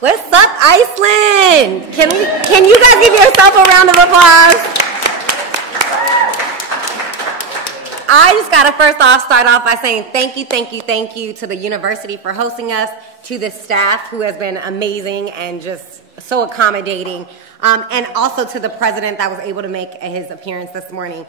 What's up, Iceland? Can you guys give yourself a round of applause? I just got to first off start off by saying thank you to the university for hosting us, to the staff who has been amazing and just so accommodating, and also to the president that was able to make his appearance this morning.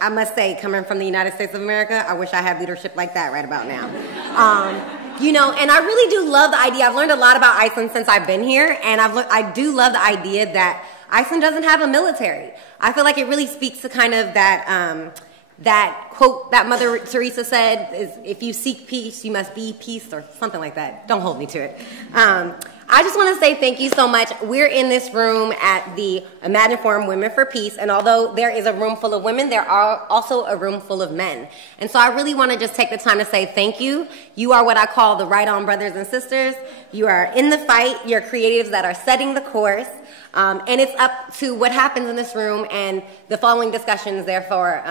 I must say, coming from the United States of America, I wish I had leadership like that right about now. You know, and I really do love the idea. I've learned a lot about Iceland since I've been here, and I do love the idea that Iceland doesn't have a military. I feel like it really speaks to kind of that, that quote that Mother Teresa said, is if you seek peace, you must be peace, or something like that. Don't hold me to it. I just want to say thank you so much. We're in this room at the Imagine Forum Women for Peace, and although there is a room full of women, there are also a room full of men. And so I really want to just take the time to say thank you. You are what I call the right-on brothers and sisters. You are in the fight. You're creatives that are setting the course. And it's up to what happens in this room and the following discussions, therefore,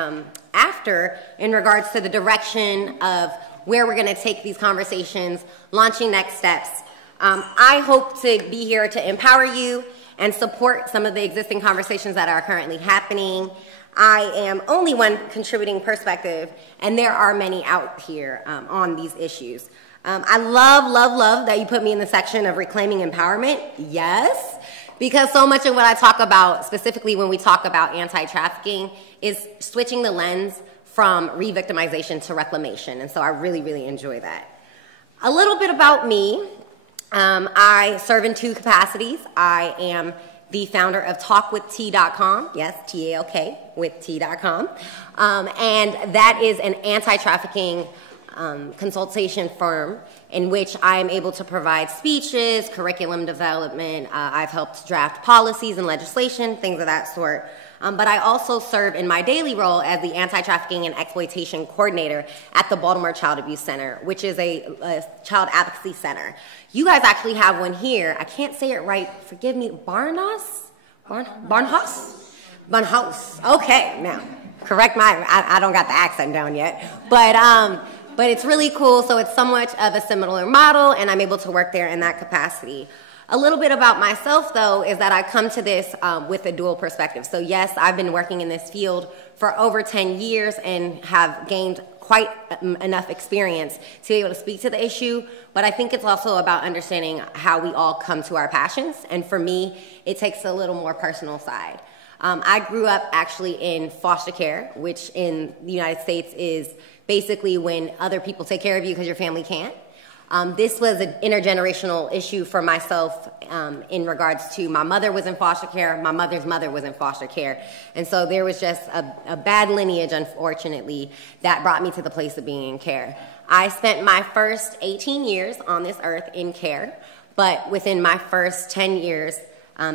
after, in regards to the direction of where we're going to take these conversations, launching next steps. I hope to be here to empower you and support some of the existing conversations that are currently happening. I am only one contributing perspective, and there are many out here on these issues. I love that you put me in the section of reclaiming empowerment. Yes. Because so much of what I talk about, specifically when we talk about anti-trafficking, is switching the lens from re-victimization to reclamation. And so I really enjoy that. A little bit about me. I serve in two capacities. I am the founder of talkwitht.com. Yes, T-A-L-K, with T.com. And that is an anti-trafficking consultation firm in which I am able to provide speeches, curriculum development. I've helped draft policies and legislation, things of that sort. But I also serve in my daily role as the Anti-Trafficking and Exploitation Coordinator at the Baltimore Child Abuse Center, which is a child advocacy center. You guys actually have one here. I can't say it right. Forgive me. Barnhouse? Okay, now, correct my, I don't got the accent down yet. But it's really cool, so it's somewhat of a similar model, and I'm able to work there in that capacity. A little bit about myself, though, is that I come to this with a dual perspective. So yes, I've been working in this field for over 10 years and have gained quite enough experience to be able to speak to the issue, but I think it's also about understanding how we all come to our passions, and for me, it takes a little more personal side. I grew up actually in foster care, which in the United States is basically when other people take care of you because your family can't. This was an intergenerational issue for myself in regards to my mother was in foster care, my mother's mother was in foster care, and so there was just a bad lineage, unfortunately, that brought me to the place of being in care. I spent my first 18 years on this earth in care, but within my first 10 years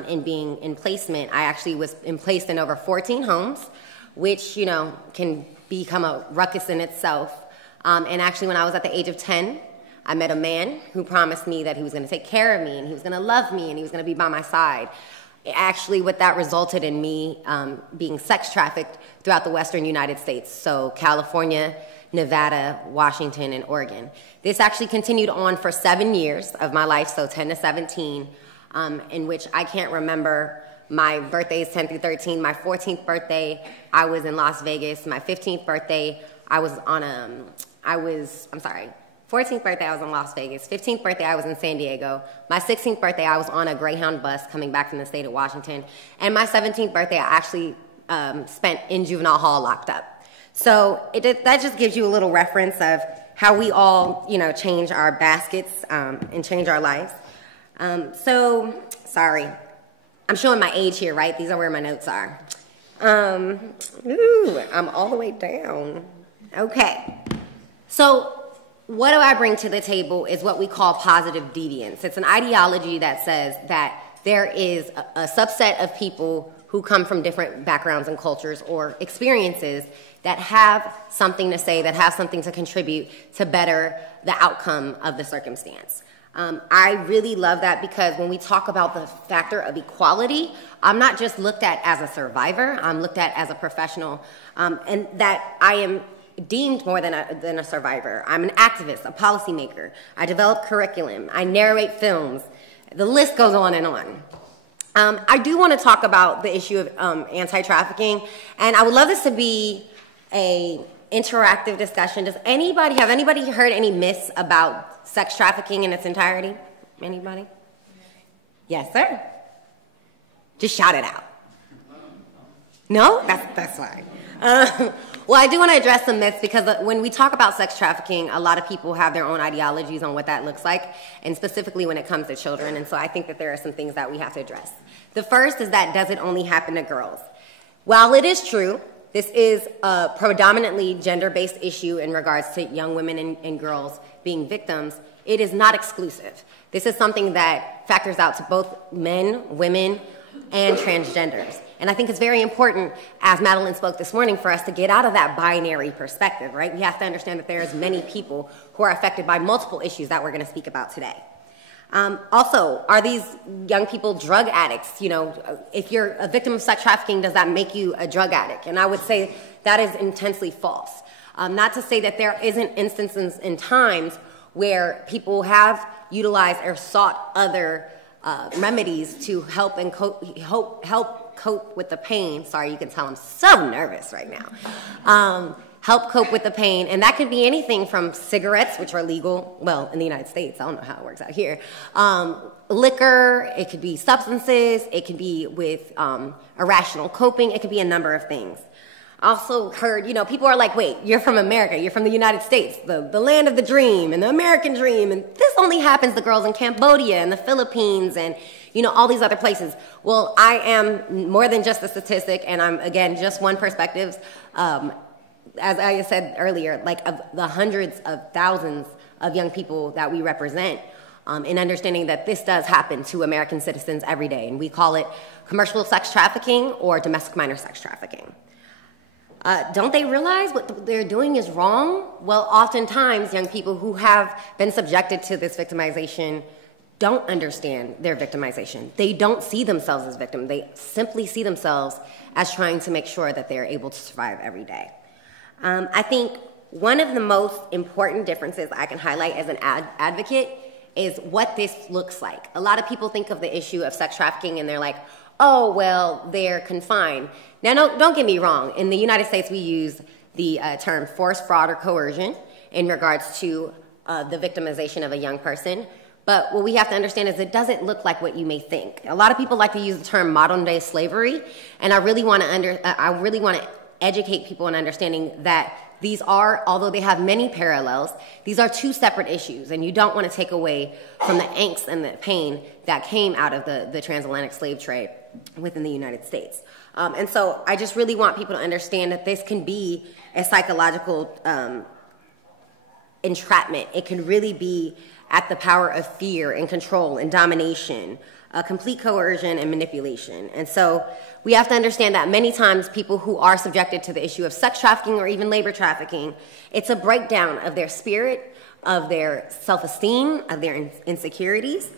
in being in placement, I actually was placed in over 14 homes, which, you know, can become a ruckus in itself. And actually, when I was at the age of 10, I met a man who promised me that he was going to take care of me and he was going to love me and he was going to be by my side. Actually, what that resulted in me being sex trafficked throughout the western United States, so California, Nevada, Washington, and Oregon. This actually continued on for 7 years of my life, so 10 to 17, in which I can't remember my birthdays 10 through 13. My 14th birthday, I was in Las Vegas. My 15th birthday, I was on 14th birthday, I was in Las Vegas. 15th birthday, I was in San Diego. My 16th birthday, I was on a Greyhound bus coming back from the state of Washington. And my 17th birthday, I actually spent in juvenile hall locked up. So that just gives you a little reference of how we all, you know, change our baskets and change our lives. Sorry, I'm showing my age here, right? These are where my notes are. I'm all the way down. Okay. So what do I bring to the table is what we call positive deviance. It's an ideology that says that there is a subset of people who come from different backgrounds and cultures or experiences that have something to say, that have something to contribute to better the outcome of the circumstance. I really love that because when we talk about the factor of equality, I'm not just looked at as a survivor, I'm looked at as a professional, and that I am deemed more than a survivor. I'm an activist, a policymaker. I develop curriculum. I narrate films. The list goes on and on. I do want to talk about the issue of anti-trafficking, and I would love this to be a interactive discussion. Have anybody heard any myths about sex trafficking in its entirety? Anybody? Yes, sir. Just shout it out. No? That's fine. Well, I do want to address some myths because when we talk about sex trafficking, a lot of people have their own ideologies on what that looks like, and specifically when it comes to children. And so I think that there are some things that we have to address. The first is that does it only happen to girls? While it is true, this is a predominantly gender-based issue in regards to young women and girls being victims. It is not exclusive. This is something that factors out to both men, women, and transgenders. And I think it's very important, as Madeline spoke this morning, for us to get out of that binary perspective, right? We have to understand that there's many people who are affected by multiple issues that we're going to speak about today. Also, are these young people drug addicts? You know, if you're a victim of sex trafficking, does that make you a drug addict? And I would say that is intensely false. Not to say that there isn't instances and times where people have utilized or sought other remedies to help and cope with the pain. Sorry, you can tell I'm so nervous right now. Help cope with the pain, and that could be anything from cigarettes, which are legal, well, in the United States, I don't know how it works out here, liquor, it could be substances, it could be with irrational coping, it could be a number of things. Also heard, you know, people are like, wait, you're from America, you're from the United States, the land of the dream and the American dream, and this only happens to girls in Cambodia and the Philippines and, you know, all these other places. Well, I am more than just a statistic, and I'm, again, just one perspective. As I said earlier, like of the hundreds of thousands of young people that we represent, in understanding that this does happen to American citizens every day, and we call it commercial sex trafficking or domestic minor sex trafficking. Don't they realize what they're doing is wrong? Well, oftentimes young people who have been subjected to this victimization don't understand their victimization. They don't see themselves as victims. They simply see themselves as trying to make sure that they're able to survive every day. I think one of the most important differences I can highlight as an advocate is what this looks like. A lot of people think of the issue of sex trafficking and they're like, oh, well, they're confined. Now, no, don't get me wrong. In the United States, we use the term force, fraud, or coercion in regards to the victimization of a young person. But what we have to understand is it doesn't look like what you may think. A lot of people like to use the term modern-day slavery, and I really want to educate people in understanding that these are, although they have many parallels, these are two separate issues, and you don't want to take away from the angst and the pain that came out of the transatlantic slave trade within the United States. And so I just really want people to understand that this can be a psychological entrapment. It can really be at the power of fear and control and domination, complete coercion and manipulation. And so we have to understand that many times people who are subjected to the issue of sex trafficking or even labor trafficking, it's a breakdown of their spirit, of their self-esteem, of their insecurities.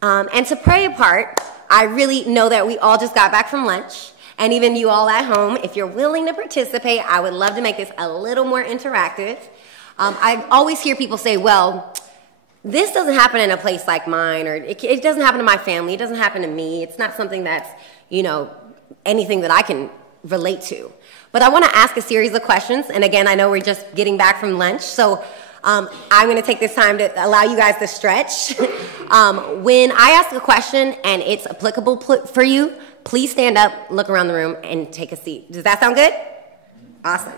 And to play a part, I really know that we all just got back from lunch, and even you all at home, if you're willing to participate, I would love to make this a little more interactive. I always hear people say, well, this doesn't happen in a place like mine, or it doesn't happen to my family, it doesn't happen to me, it's not something that's, you know, anything that I can relate to. But I want to ask a series of questions, and again, I know we're just getting back from lunch, so I'm going to take this time to allow you guys to stretch. When I ask a question and it's applicable for you, please stand up, look around the room, and take a seat. Does that sound good? Awesome.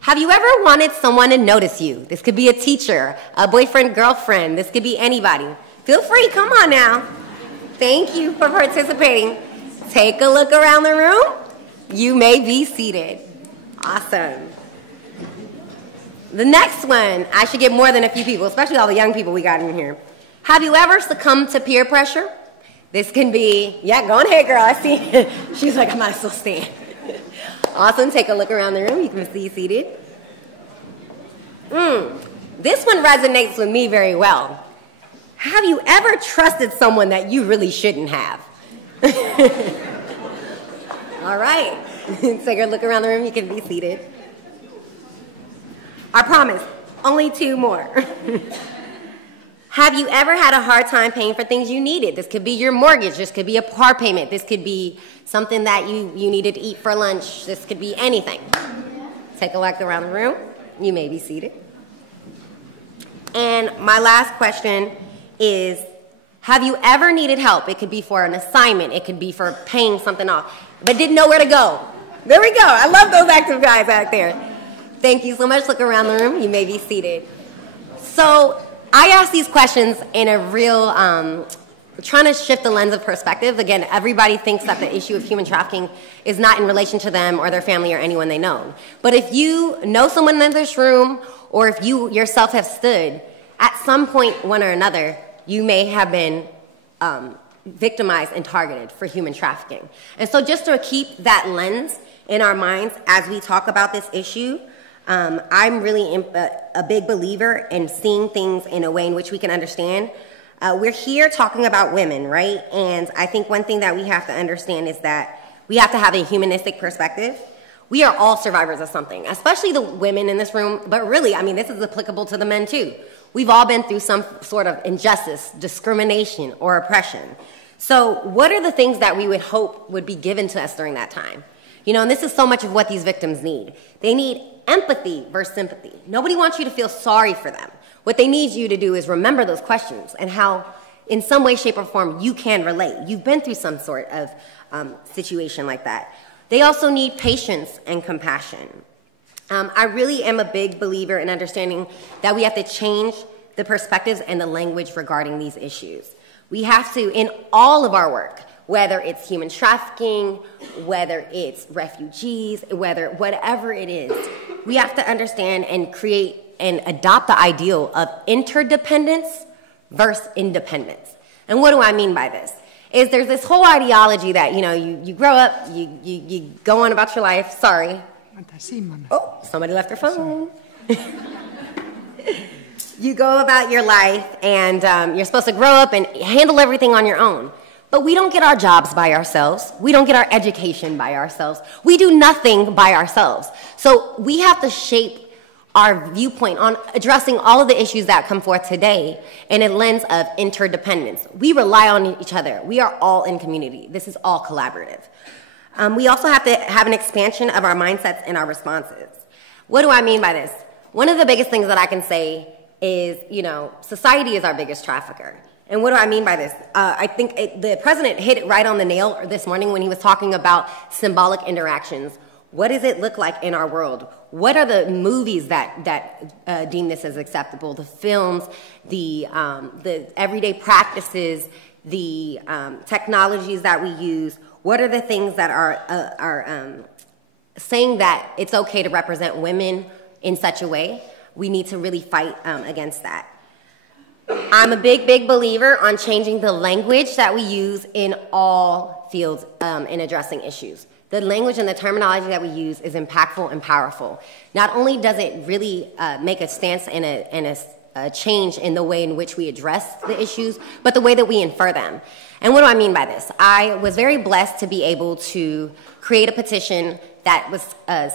Have you ever wanted someone to notice you? This could be a teacher, a boyfriend, girlfriend. This could be anybody. Feel free. Come on now. Thank you for participating. Take a look around the room. You may be seated. Awesome. The next one, I should get more than a few people, especially all the young people we got in here. Have you ever succumbed to peer pressure? This can be, yeah, go ahead, girl. I see. She's like, I might as well stand. Awesome. Take a look around the room. You can be seated. This one resonates with me very well. Have you ever trusted someone that you really shouldn't have? All right. Take a look around the room. You can be seated. I promise, only two more. Have you ever had a hard time paying for things you needed? This could be your mortgage. This could be a car payment. This could be something that you needed to eat for lunch. This could be anything. Take a look around the room. You may be seated. And my last question is, have you ever needed help? It could be for an assignment. It could be for paying something off, but didn't know where to go. There we go. I love those active guys out there. Thank you so much. Look around the room. You may be seated. So I ask these questions in a real, trying to shift the lens of perspective. Again, everybody thinks that the issue of human trafficking is not in relation to them or their family or anyone they know. But if you know someone in this room, or if you yourself have stood, at some point, one or another, you may have been victimized and targeted for human trafficking. And so just to keep that lens in our minds as we talk about this issue, I'm really a big believer in seeing things in a way in which we can understand. We're here talking about women, right? And I think one thing that we have to understand is that we have to have a humanistic perspective. We are all survivors of something, especially the women in this room, but really, I mean, this is applicable to the men too. We've all been through some sort of injustice, discrimination, or oppression. So what are the things that we would hope would be given to us during that time? You know, and this is so much of what these victims need. They need empathy versus sympathy. Nobody wants you to feel sorry for them. What they need you to do is remember those questions and how, in some way, shape, or form, you can relate. You've been through some sort of situation like that. They also need patience and compassion. I really am a big believer in understanding that we have to change the perspectives and the language regarding these issues. We have to, in all of our work, whether it's human trafficking, whether it's refugees, whatever it is, we have to understand and create and adopt the ideal of interdependence versus independence. And what do I mean by this? Is there's this whole ideology that, you know, you grow up, you go on about your life. Sorry. Oh, somebody left their phone. You go about your life, and you're supposed to grow up and handle everything on your own. But we don't get our jobs by ourselves. We don't get our education by ourselves. We do nothing by ourselves. So we have to shape our viewpoint on addressing all of the issues that come forth today in a lens of interdependence. We rely on each other. We are all in community. This is all collaborative. We also have to have an expansion of our mindsets and our responses. What do I mean by this? One of the biggest things that I can say is, you know, society is our biggest trafficker. And what do I mean by this? I think the president hit it right on the nail this morning when he was talking about symbolic interactions. What does it look like in our world? What are the movies that deem this as acceptable? The films, the everyday practices, the technologies that we use. What are the things that are saying that it's okay to represent women in such a way? We need to really fight against that. I'm a big believer on changing the language that we use in all fields in addressing issues. The language and the terminology that we use is impactful and powerful. Not only does it really make a stance and a change in the way in which we address the issues, but the way that we infer them. And what do I mean by this? I was very blessed to be able to create a petition that was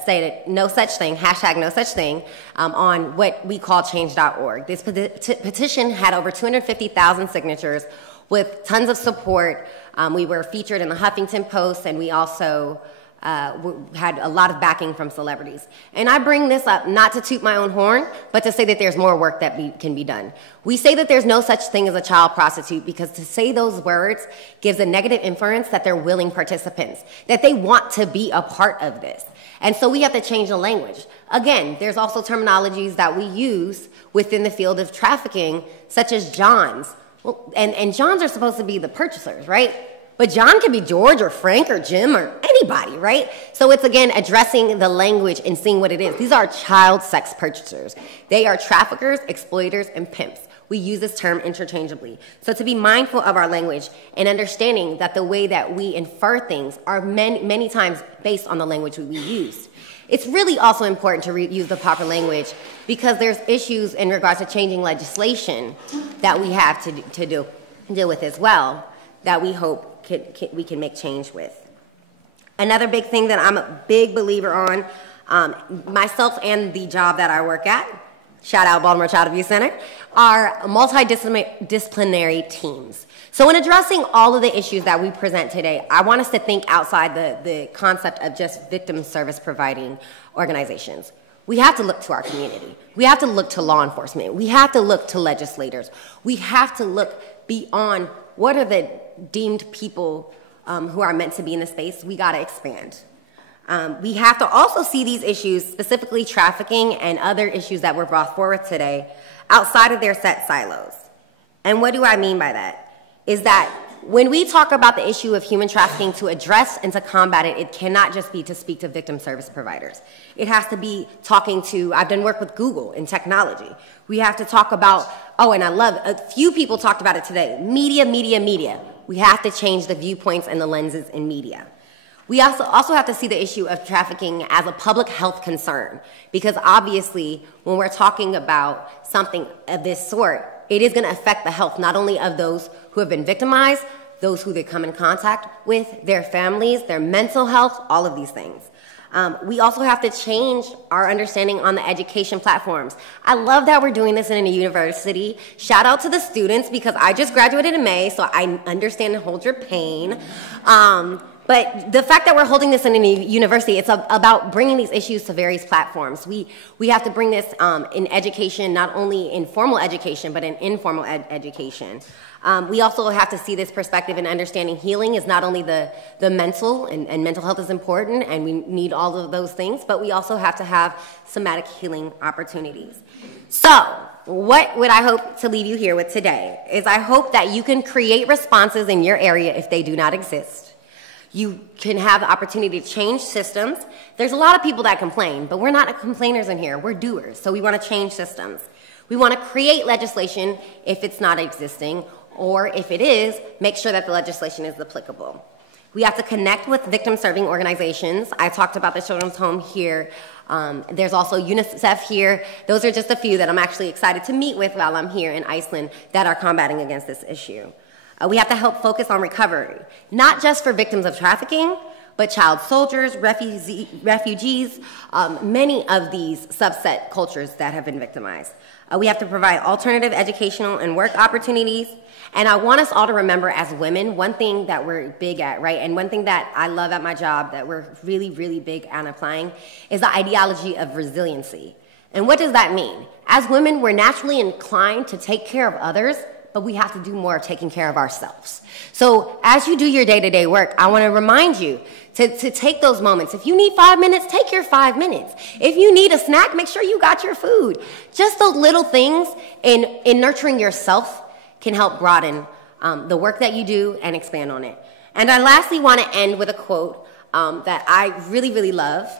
stated no such thing, hashtag no such thing, on what we call change.org. This petition had over 250,000 signatures with tons of support. We were featured in the Huffington Post, and we also had a lot of backing from celebrities. And I bring this up not to toot my own horn, but to say that there's more work that can be done. We say that there's no such thing as a child prostitute because to say those words gives a negative inference that they're willing participants, that they want to be a part of this. And so we have to change the language. Again, there's also terminologies that we use within the field of trafficking, such as Johns. Well, and Johns are supposed to be the purchasers, right? But John can be George or Frank or Jim or anybody, right? So it's, again, addressing the language and seeing what it is. These are child sex purchasers. They are traffickers, exploiters, and pimps. We use this term interchangeably. So to be mindful of our language and understanding that the way that we infer things are many times based on the language we use. It's really also important to use the proper language because there's issues in regards to changing legislation that we have to deal with as well that we hope we can make change with. Another big thing that I'm a big believer on, myself and the job that I work at, shout out Baltimore Child Abuse Center, are multidisciplinary teams. So in addressing all of the issues that we present today, I want us to think outside the concept of just victim service providing organizations. We have to look to our community. We have to look to law enforcement. We have to look to legislators. We have to look beyond what are the deemed people who are meant to be in the space. We got to expand. We have to also see these issues, specifically trafficking and other issues that were brought forward today, outside of their set silos. And what do I mean by that? Is that when we talk about the issue of human trafficking, to address and to combat it, it cannot just be to speak to victim service providers. It has to be talking to, I've done work with Google in technology. We have to talk about, and I love, a few people talked about it today, media. We have to change the viewpoints and the lenses in media. We also have to see the issue of trafficking as a public health concern, because obviously when we're talking about something of this sort, it is going to affect the health not only of those who have been victimized, those who they come in contact with, their families, their mental health, all of these things. We also have to change our understanding on the education platforms. I love that we're doing this in a university. Shout out to the students, because I just graduated in May, so I understand and hold your pain. But the fact that we're holding this in a university, it's about bringing these issues to various platforms. We have to bring this in education, not only in formal education, but in informal education. We also have to see this perspective in understanding healing is not only the mental, and mental health is important, and we need all of those things, but we also have to have somatic healing opportunities. So, what would I hope to leave you here with today is I hope that you can create responses in your area if they do not exist. You can have the opportunity to change systems. There's a lot of people that complain, but we're not complainers in here. We're doers, so we want to change systems. We want to create legislation if it's not existing, or if it is, make sure that the legislation is applicable. We have to connect with victim-serving organizations. I talked about the Children's Home here. There's also UNICEF here. Those are just a few that I'm actually excited to meet with while I'm here in Iceland that are combating against this issue. We have to help focus on recovery, not just for victims of trafficking, but child soldiers, refugees, many of these subset cultures that have been victimized. We have to provide alternative educational and work opportunities. And I want us all to remember as women, one thing that we're big at, right? And one thing that I love at my job that we're really, really big on applying is the ideology of resiliency. And what does that mean? As women, we're naturally inclined to take care of others, but we have to do more of taking care of ourselves. So as you do your day-to-day work, I want to remind you to take those moments. If you need 5 minutes, take your 5 minutes. If you need a snack, make sure you got your food. Just those little things in nurturing yourself can help broaden the work that you do and expand on it. And I lastly want to end with a quote that I really, really love,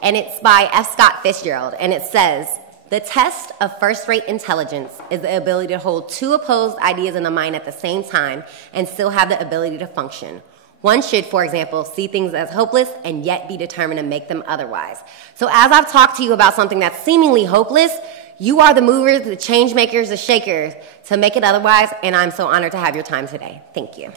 and it's by F. Scott Fitzgerald, and it says, "The test of first-rate intelligence is the ability to hold two opposed ideas in the mind at the same time and still have the ability to function. One should, for example, see things as hopeless and yet be determined to make them otherwise." So as I've talked to you about something that's seemingly hopeless, you are the movers, the change makers, the shakers to make it otherwise, and I'm so honored to have your time today. Thank you.